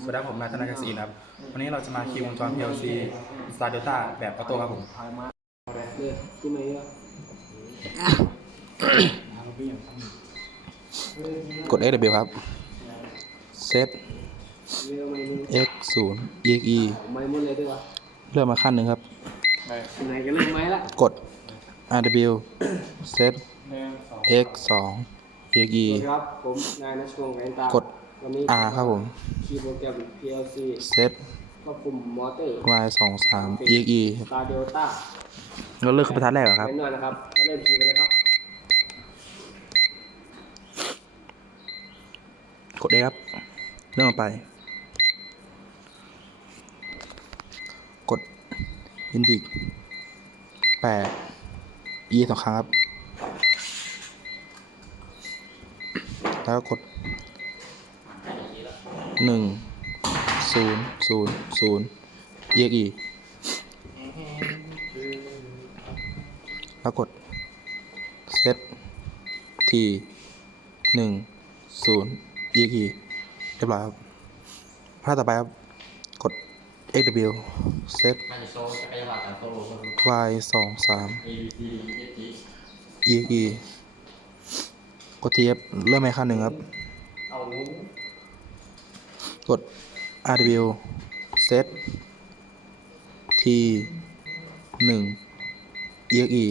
สวัสดีครับผมนายธนาชัยศรีนะครับ วันนี้เราจะมาคิววงจร PLC Star Delta แบบออโต้ครับผมกด AW ครับ set x 0 exe ไม่หมดเลยด้วยวะเริ่มมาขั้นหนึ่งครับไหนก็เริ่มไหมละกด rw set x 2 exe ครับผมนายนัชวงศ์แวนตากด วันนี้ R ครับผม คีย์โปรแกรม PLC set ควบคุมมอเตอร์ y 2 3 exe ครับตาเดลต้าเราเลือกขึ้นบรรทัดแรกก่อนครับแน่นอนนะครับมาเริ่มคีย์กันเลยครับ กด A ครับ เริ่มออกไป กด indic 8 e สองครั้งครับ แล้วก็กด หนึ่งศูนย์ศูนย์ศูนย์เยกอีแล้วกด set t หนึ่งศูนย์เยกอีเรียบร้อยครับภาพต่อไปครับ กด xw set y สองสาม exe กด tf เริ่มไหม่ขั้นหนึ่งครับ กด rw set t หนึ่ง exe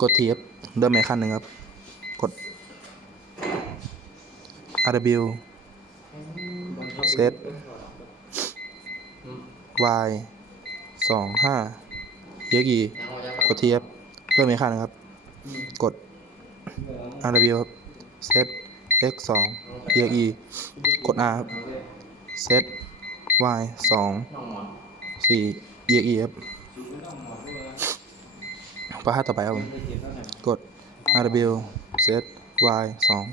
กด tf เริ่มไม่ขั้นหนึ่งครับ กด rw set y สองห้า exe กด tf เริ่มไม่ขั้นหนึ่งครับ กด rw ครับ set x สอง exe กด r ครับ set y สองสี่ exe ครับประหัตต่อไปครับผม กด rw set y สอง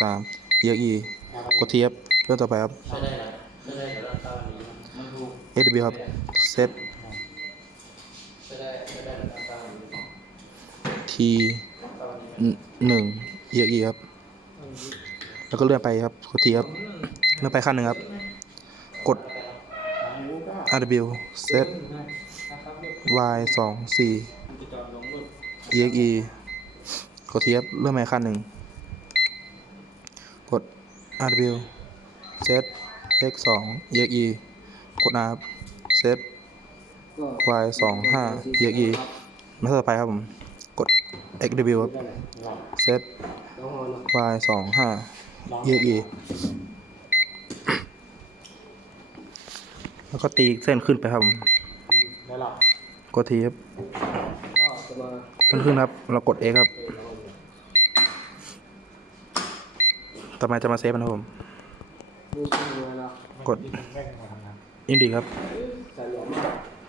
สาม exe กด t ครับเริ่มต่อไปครับ sw ครับ set t หนึ่ง e e ครับ แล้วก็เลื่อนไปครับกด t ครับเลื่อนไปขั้นหนึ่งครับ กด rw set y สองสี่ exe กด t ครับเลื่อนไปขั้นหนึ่งกด rw set x สอง exe กด r ครับ set y สองห้า exe มาต่อไปครับผม xw ครับ set น้องฮอนเนาะ y สองห้า exe แล้วก็ตีเส้นขึ้นไปครับกดทีครับขึ้นขึ้นครับ เรากด X ครับต่อมาจะมาเซฟนะครับผม กดอินดีครับ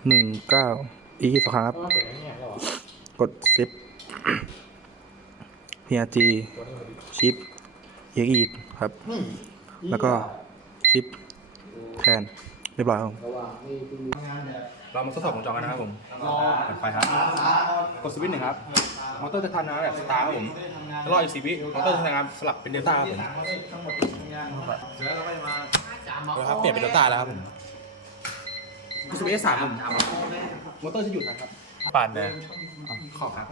หนึ่งเก้าอีกสองครั้งครับกดซิป PRG ชิป EXE ครับ แล้วก็ชิปแทนเรียบร้อยครับผมระหว่างนี่คือเรามาทดสอบวงจรกันนะครับผมเปิดไฟครับ กดสวิตช์หนึ่งครับ มอเตอร์จะทำงานแบบสตาร์ครับผมแล้วรออีกสี่วิ มอเตอร์จะทำงานสลับเป็นเดลต้าครับผมแล้วครับ เปลี่ยนเป็นเดลต้าแล้วครับผมกดสวิตช์สามผมมอเตอร์จะหยุดนะครับ ปั่นเลยขอบครับ